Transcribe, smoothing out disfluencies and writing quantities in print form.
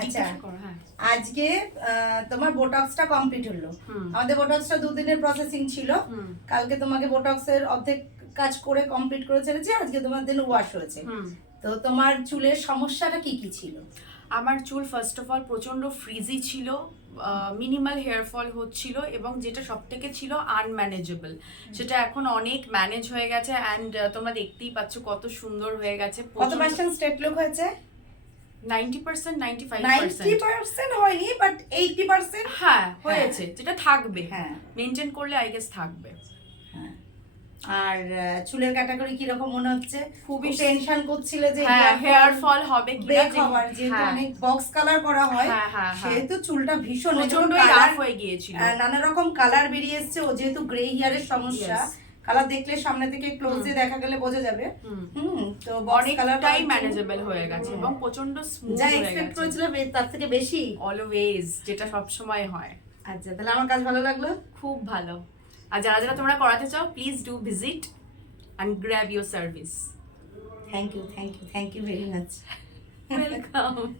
আচ্ছা আজকে তোমার বোটক্সটা কমপ্লিট হলো। আমাদের বোটক্সটা 2 দিনের প্রসেসিং ছিল। কালকে তোমাকে বোটক্সের অর্ধেক কাজ করে কমপ্লিট করে ছেড়েছি, আজকে তোমার দিন ওয়াশ হয়েছে। তো তোমার চুলের সমস্যাটা কি কি ছিল? আমার চুল ফার্স্ট অফ অল প্রচন্ড ফ্রিজি ছিল, মিনিমাল হেয়ার ফল হচ্ছিল, এবং যেটা সব থেকে ছিল আনম্যানেজেবল, সেটা এখন অনেক ম্যানেজ হয়ে গেছে। অ্যান্ড তোমরা দেখতেই পাচ্ছ কত সুন্দর হয়ে গেছে। কত পার্সেন্ট স্ট্রেট লুক হয়েছে? 90%, 95% হয়নি, বাট 80% হ্যাঁ হয়েছে, যেটা থাকবে। হ্যাঁ, মেনটেন করলে আই গেস থাকবে। আর চুলের ক্যাটাগরি কি রকম মনে হচ্ছে? খুবই টেনশন করছিলে যে হেয়ার ফল হবে কিনা, যেহেতু অনেক বক্স কালার করা হয়, সেহেতু চুলটা ভীষণ প্রচন্ড রাফ হয়ে গিয়েছিল, নানা রকম কালার বেরিয়ে এসেছে। ও যেহেতু গ্রে হেয়ারের সমস্যা, কালার দেখলে সামনে থেকে ক্লোজে দেখা গেলে বোঝা যাবে। তো বক্স কালারটাই ম্যানেজেবল হয়ে গেছে এবং প্রচন্ড স্মুথ হয়ে গেছে। যা এক্সপেক্ট করেছিল তার থেকে বেশি, অলওয়েজ, যেটা সব সময় হয়। আচ্ছা, তাহলে আমার কাজ ভালো লাগলো, খুব ভালো। আর যারা যারা তোমরা করাতে চাও, please do visit and grab your service. Thank you very much. Welcome.